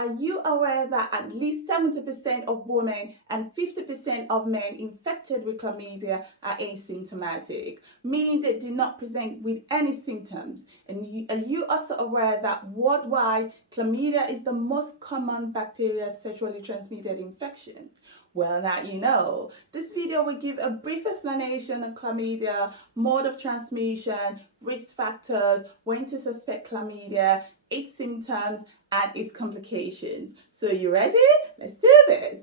Are you aware that at least 70% of women and 50% of men infected with chlamydia are asymptomatic, meaning they do not present with any symptoms? And are you also aware that worldwide, chlamydia is the most common bacterial sexually transmitted infection? Well, now you know. This video will give a brief explanation on chlamydia, mode of transmission, risk factors, when to suspect chlamydia, its symptoms, and its complications. So you ready? Let's do this.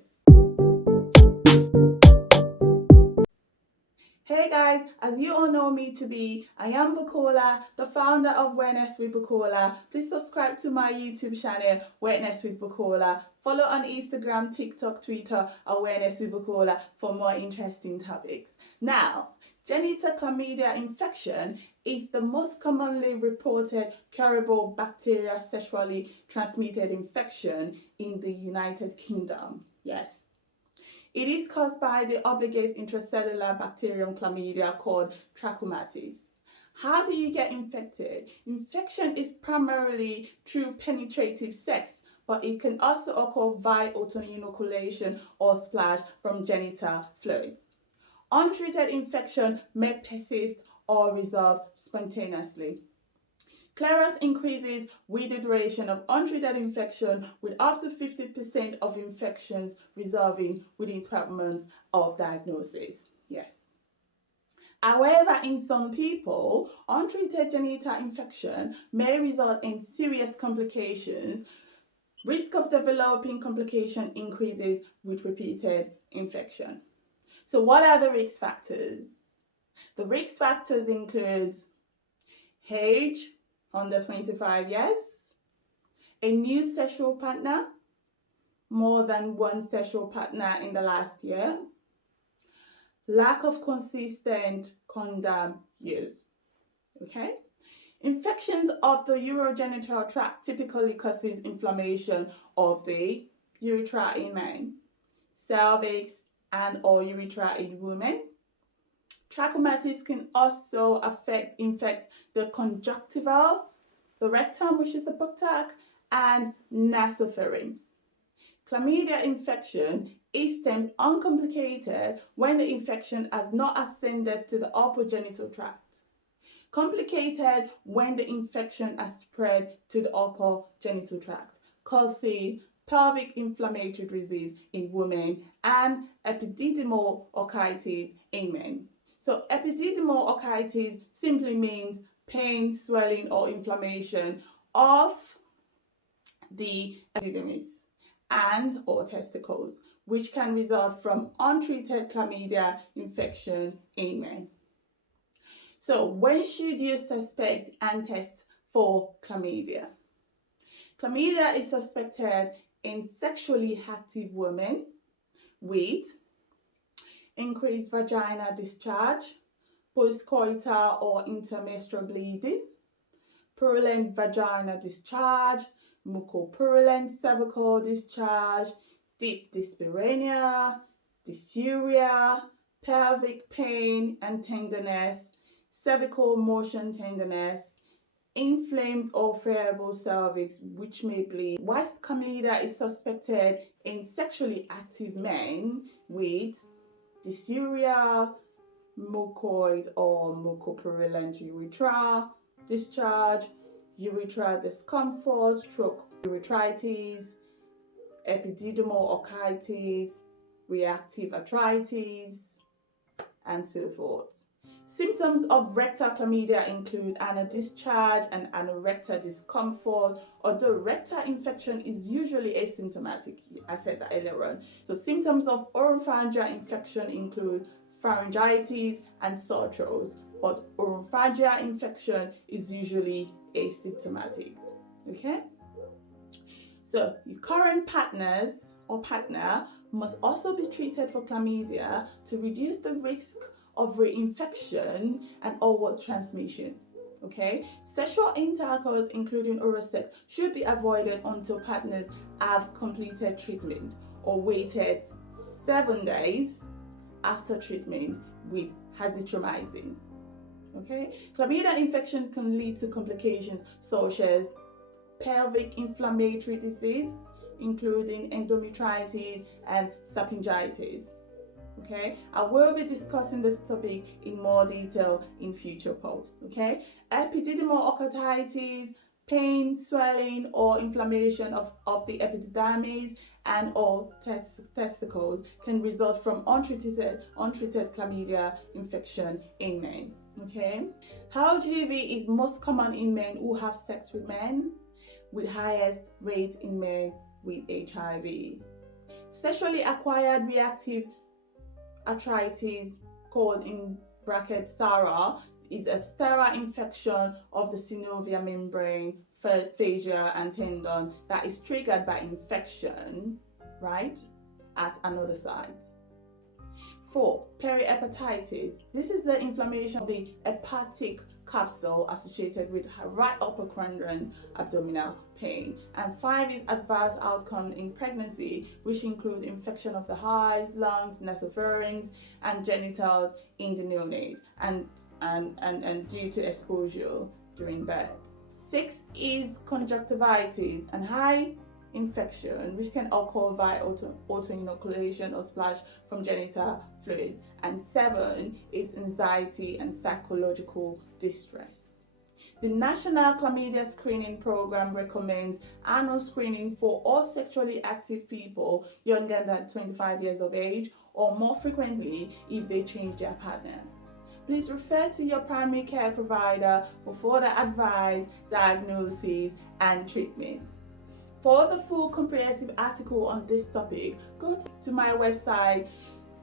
Hey guys, as you all know me to be, I am Bukola, the founder of Awareness with Bukola. Please subscribe to my YouTube channel, Awareness with Bukola. Follow on Instagram, TikTok, Twitter, Awareness with Bukola for more interesting topics. Now, genital chlamydia infection is the most commonly reported curable bacterial sexually transmitted infection in the United Kingdom. Yes. It is caused by the obligate intracellular bacterium chlamydia called Trachomatis. How do you get infected? Infection is primarily through penetrative sex, but it can also occur via autoinoculation or splash from genital fluids. Untreated infection may persist or resolve spontaneously. Clearance increases with the duration of untreated infection, with up to 50% of infections resolving within 12 months of diagnosis. Yes. However, in some people, untreated genital infection may result in serious complications. Risk of developing complication increases with repeated infection. So what are the risk factors? The risk factors include age, under 25 years, a new sexual partner, more than one sexual partner in the last year, lack of consistent condom use. Okay? Infections of the urogenital tract typically causes inflammation of the urethra in men, cervix and or urethra in women. Trachomatis can also infect the conjunctival, the rectum, which is the buttock, and nasopharynx. Chlamydia infection is termed uncomplicated when the infection has not ascended to the upper genital tract. Complicated when the infection has spread to the upper genital tract, causing pelvic inflammatory disease in women and epididymal orchitis in men. So epididymal orchitis simply means pain, swelling, or inflammation of the epididymis and or testicles, which can result from untreated chlamydia infection in men. So when should you suspect and test for chlamydia? Chlamydia is suspected in sexually active women with increased vaginal discharge, postcoital or intermenstrual bleeding, purulent vaginal discharge, mucopurulent cervical discharge, deep dyspareunia, dysuria, pelvic pain and tenderness, cervical motion tenderness, inflamed or friable cervix which may bleed. Whilst chlamydia is suspected in sexually active men with dysuria, mucoid or mucopurulent urethra discharge, urethral discomfort, stroke urethritis, epididymal orchitis, reactive arthritis, and so forth. Symptoms of rectal chlamydia include anal discharge and anorectal discomfort, although rectal infection is usually asymptomatic. I said that earlier on. So symptoms of oropharyngeal infection include pharyngitis and sore throat, but oropharyngeal infection is usually asymptomatic. Okay? So your current partners or partner must also be treated for chlamydia to reduce the risk of reinfection and upward transmission. Okay, sexual intercourse, including oral sex, should be avoided until partners have completed treatment or waited 7 days after treatment with azithromycin. Okay, chlamydia infection can lead to complications such as pelvic inflammatory disease, including endometritis and salpingitis. Okay, I will be discussing this topic in more detail in future posts. Okay, epididymal otitis, pain, swelling, or inflammation of the epididymis and or testicles can result from untreated chlamydia infection in men. Okay, HGV is most common in men who have sex with men, with highest rate in men with HIV. Sexually acquired reactive arthritis, called in brackets SARA, is a sterile infection of the synovial membrane, fascia, and tendon that is triggered by infection, right, at another site. 4. Perihepatitis. This is the inflammation of the hepatic capsule associated with right upper quadrant abdominal pain. And 5 is adverse outcome in pregnancy, which include infection of the eyes, lungs, nasopharynx, and genitals in the neonate, and due to exposure during birth. 6 is conjunctivitis and high infection, which can occur via autoinoculation or splash from genital fluids. And 7 is anxiety and psychological distress. The National Chlamydia Screening Program recommends annual screening for all sexually active people younger than 25 years of age, or more frequently if they change their partner. Please refer to your primary care provider for further advice, diagnosis, and treatment. For the full comprehensive article on this topic, go to my website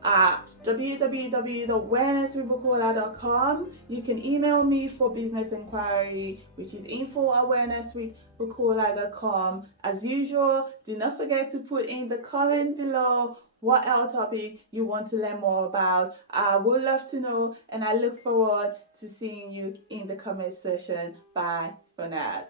at www.awarenesswithbucola.com. You can email me for business inquiry, which is info@awarenesswithbucola.com. As usual, do not forget to put in the comment below what else topic you want to learn more about. I would love to know, and I look forward to seeing you in the comment section. Bye for now.